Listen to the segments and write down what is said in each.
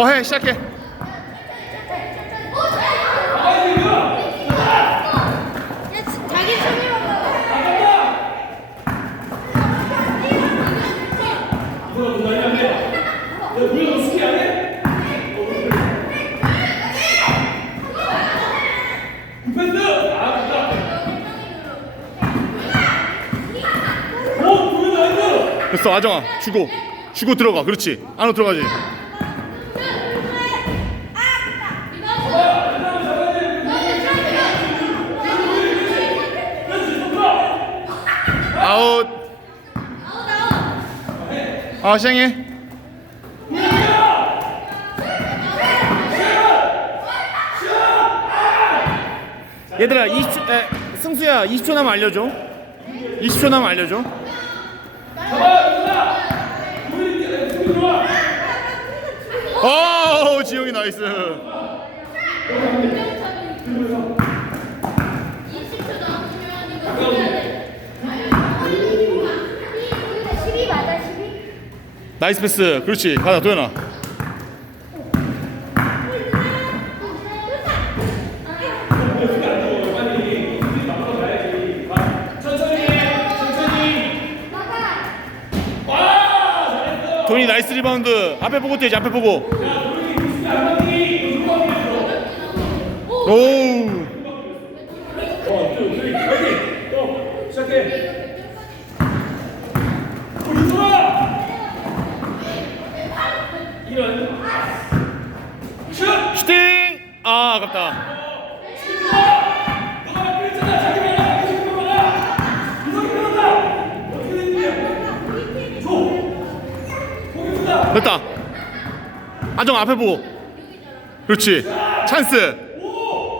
어해 시작해. 됐어 아정아. 주고 주고 들어가. 그렇지. 안으로 들어가지 아 시행해. 얘들아 20초 에, 승수야 20초 남으면 알려줘. 20초 남으면 알려줘. 오 지영이 나이스 12 맞아 12? 나이스 패스. 그렇지. 가자 도현아. 도현이 나이스 리바운드. 앞에 보고 뛰지 앞에 보고. 오우 슈팅 아 아깝다 됐다. 안정 앞에 보고. 그렇지. 찬스.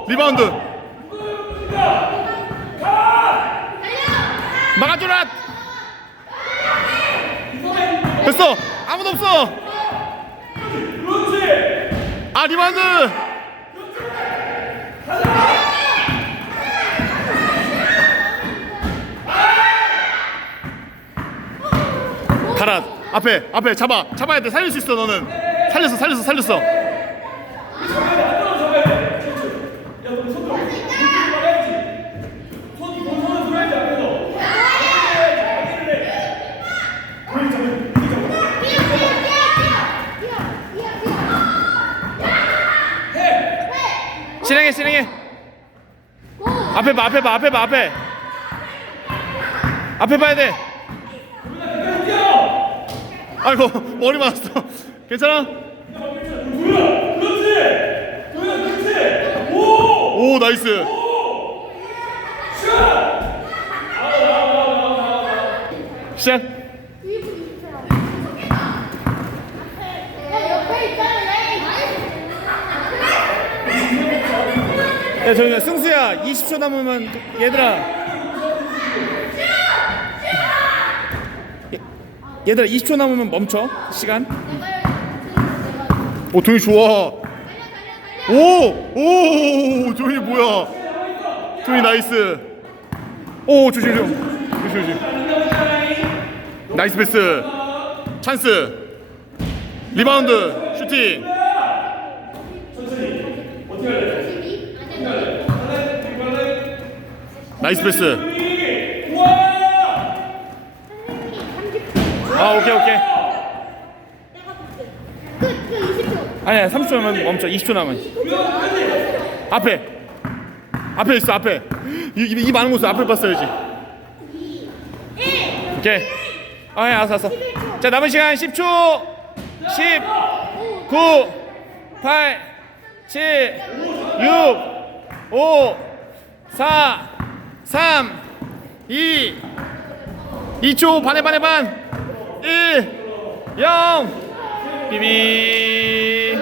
리바운드. 막아줘라. 됐어. 아무도 없어. 아 리바운드. 가라 앞에 앞에 잡아 잡아야 돼. 살릴 수 있어 너는. 살렸어 살렸어 살렸어. 진행해 진행해. 앞에 봐 앞에 봐 앞에 봐 앞에. 앞에 봐야 돼 아이고 머리 맞았어. 괜찮아? 오 나이스. 시작. 야 옆에 있잖아 야 저기 승수야 20초 남으면 얘들아 얘- 얘들아 20초 남으면 멈춰. 시간. 오 동이 좋아. 오오 동이 뭐야? 동이 나이스. 오 조심 조심. 조심 조심. 나이스 패스. 찬스. 리바운드 슈팅. 나이스 패스 아 오케이 오케이. 끝그 20초 아니야 30초 남으면 멈춰. 20초 남으면 앞에. 앞에 있어 앞에. 이, 이, 이 많은 곳을 앞에 봤어야지. 오케이. 아예 알았어 알았어. 자 남은 시간 10초. 10 9 8 7 6 5 4 3 2 2초 반에 반에 반 1 0 비비